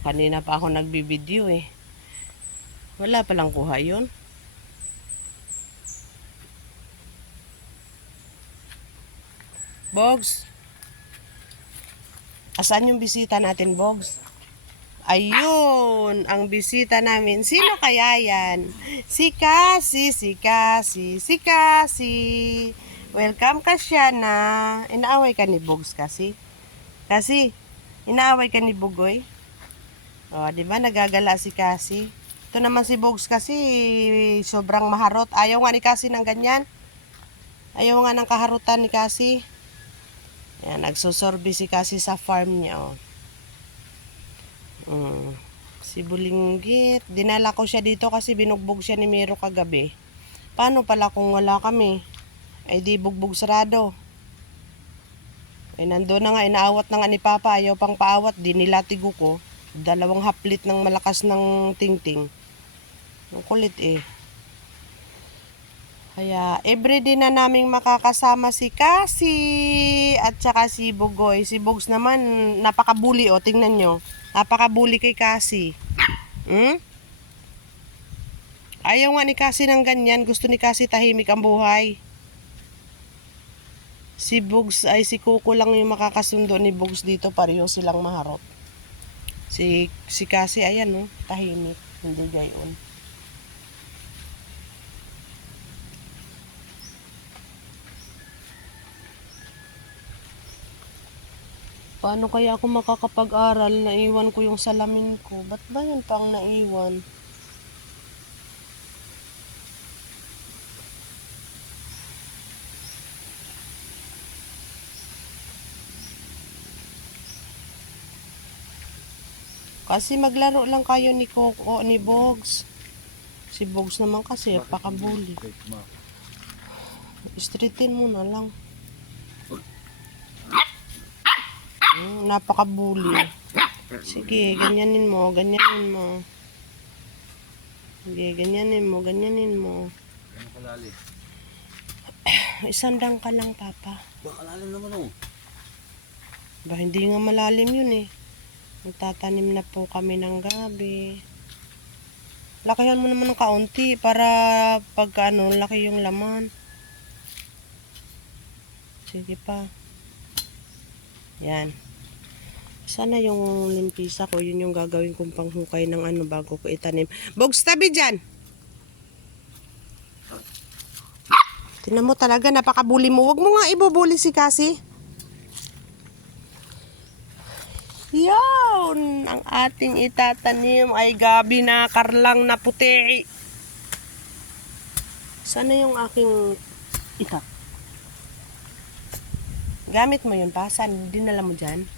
Kanina pa ako nagbibideo eh. Wala palang kuha yun. Bogs, asan yung bisita natin, Bogs? Ayun, ang bisita namin. Sino kaya yan? Si Cassie, si Cassie, si Cassie. Welcome ka siya na. Inaaway ka ni Bogs, Cassie? Cassie, inaaway ka ni Bugoy? O, di ba nagagala si Cassie? Ito naman si Bogs kasi sobrang maharot. Ayaw nga ni Cassie ng ganyan. Ayaw nga ng kaharutan ni Cassie. Ayan, nagsusorbi si Cassie sa farm niya. Oh. Si Bulinggit. Dinala ko siya dito kasi binugbog siya ni Miro kagabi. Paano pala kung wala kami? Ay di bugbog sarado. Ay nandun na nga, inaawat na nga ni Papa. Ayaw pang paawat. Dinilatigo ko. 2 haplit ng malakas ng tingting. Ang kulit eh. Kaya everyday na naming makakasama si Cassie at saka si Bugoy. Si Bogs naman napakabuli, o tingnan nyo. Napakabuli kay Cassie. Ayaw nga ni Cassie ng ganyan. Gusto ni Cassie tahimik ang buhay. Si Bogs ay si Coco lang yung makakasundo ni Bogs dito. Pareho silang maharot. Si Cassie ayan no, tahimik. Hindi gayon. Paano kaya ako makakapag-aral? Naiwan ko yung salamin ko. Ba't ba yun pang naiwan? Kasi maglaro lang kayo ni Coco, ni Bogs. Si Bogs naman kasi pakabuli. Streetin mo na lang. Napakabuli. Sige, ganyanin mo, ganyanin mo. Sige, ganyanin mo, ganyanin mo. Ano kalali? Isandang ka lang, Papa. Baka lalim naman oh. Ba, hindi nga malalim yun eh. Magtatanim na po kami ng gabi. Lakihan mo naman ng kaunti para pagka ano, laki yung laman. Sige pa. Yan. Sana yung limpisa ko, yun yung gagawin kong panghukay ng ano bago ko itanim. Bogs, tabi dyan! Tingnan mo talaga, napakabuli mo. Huwag mo nga ibubuli si Cassie. Yan! Ang ating itatanim ay gabi na karlang na puti. Sana yung aking itak. Gamit mo yun pa? Saan? Dinala mo dyan?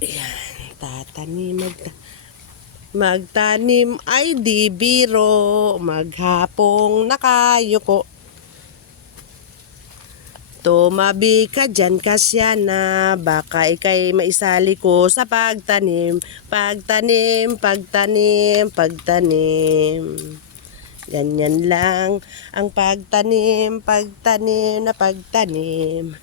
Ayan, tatanim, magtanim ay di biro, maghapong nakayuko. Tumabi ka dyan kasya na, baka ikay maisali ko sa pagtanim, pagtanim, pagtanim, pagtanim. Ganyan lang ang pagtanim, pagtanim na pagtanim.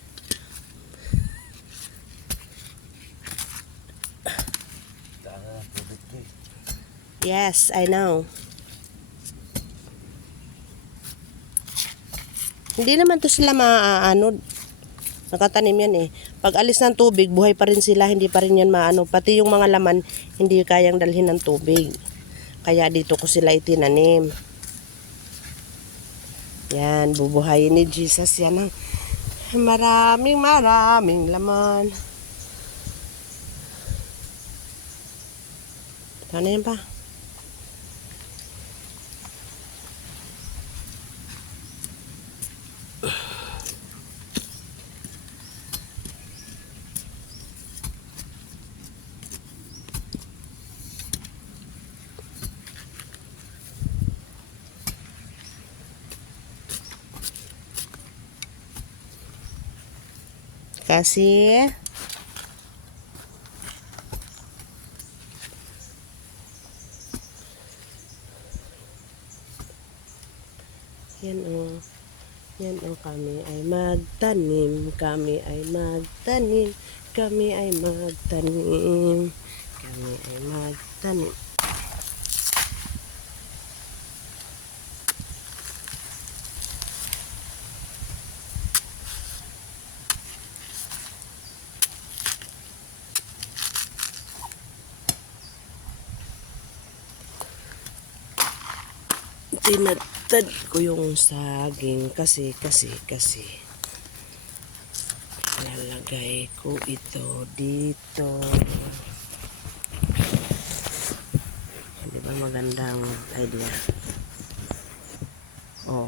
Yes, I know. Hindi naman to sila maano, nakatanim yan eh. Pag alis ng tubig, buhay pa rin sila, hindi pa rin yan maano. Pati yung mga laman, hindi kayang dalhin ng tubig. Kaya dito ko sila itinanim. Yan, bubuhayin ni Jesus yan. Maraming laman. Ano yan pa? Kasi yan oh. Yan o, kami ay magtanim, kami ay magtanim, kami ay magtanim, kami ay magtanim. Tinatad ko yung saging kasi lalagay ko ito dito. Di ba magandang idea? Oh.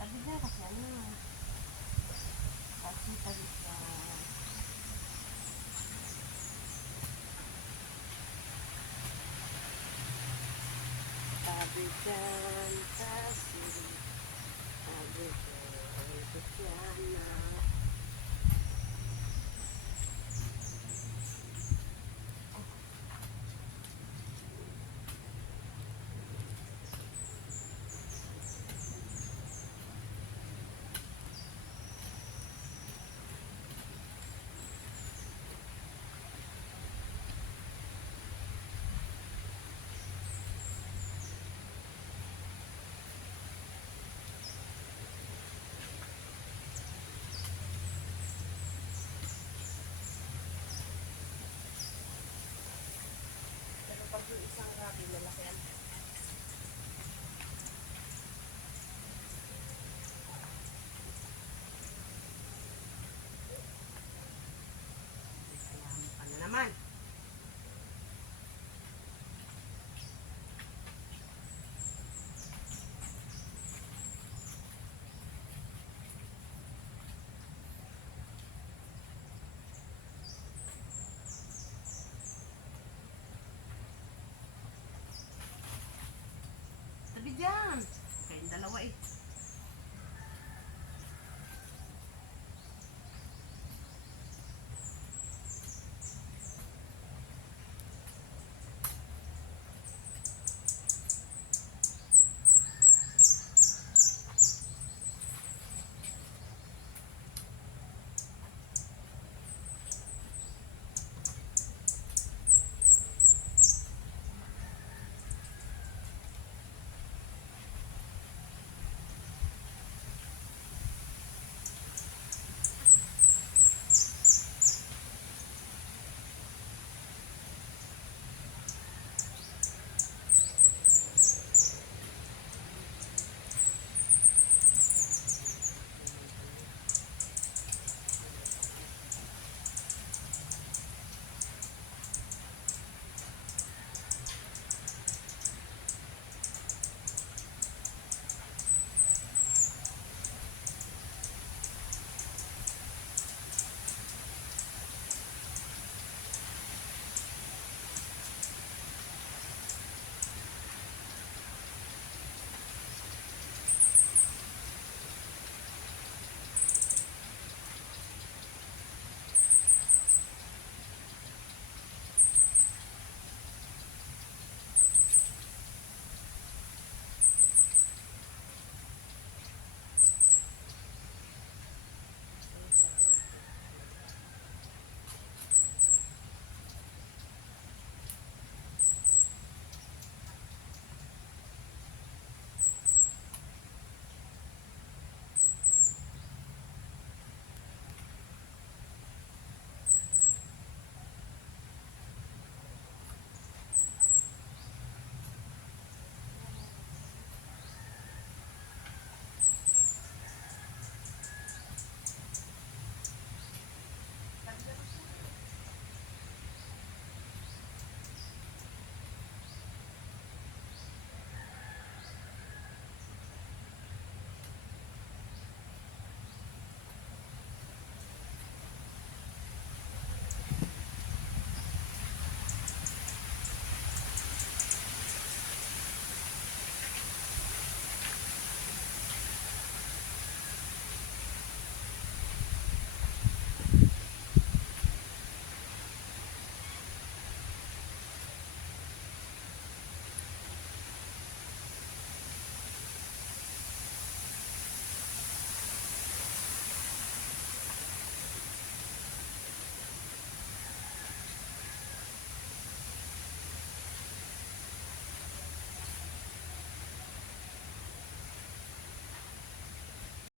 Tagida kasi ano? Kasi tagida. Tabigan kasi. Tabigan kasi ano? Pero pag yung isang rabi, malaki ang kailangan pa na naman. Tabi dyan. Kayong dalawa eh.